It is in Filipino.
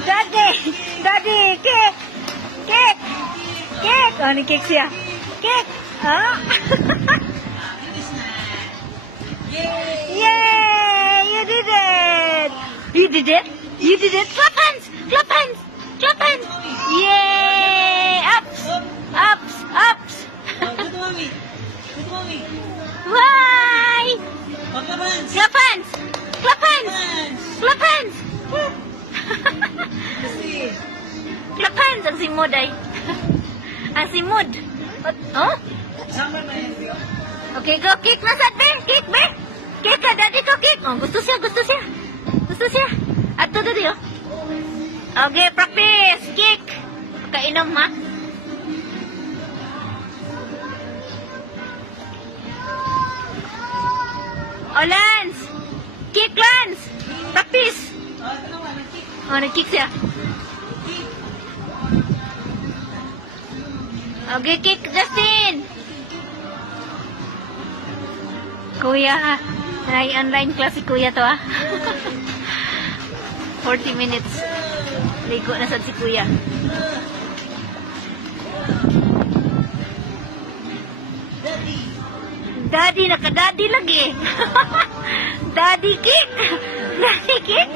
Daddy! Daddy! Cake! Cake! Cake! Oh, ni cake siya. Cake! Ah! Yay! You did it! You did it? You did it? Clap hands! Clap hands! Clap hands! Yay! Ups! Ups! Ups! Good mommy. Good mommy. Why? Clap hands. Clap hands! Clap hands! Clap hands! See. Clap hands ang simod ay. Ang simod. Oh? Summer na yan, Tio. Okay, go kick na sad be. Kick be. Kick ka, daddy ko kick. Oh, gusto siya, gusto siya. Gusto siya. Ato daddy oh. Okay, practice. Kick. Kainom ha. Oh, Lance. Kick, Lance. Practice. Ito naman, nag-kick. Oh, nag-kick siya. Okay, kick, Justin. Kuya, ha. Online class si Kuya to, ha. 40 minutes. Ligo na sad si Kuya. Daddy. Daddy, naka-daddy lagi. Daddy kick. Daddy kick.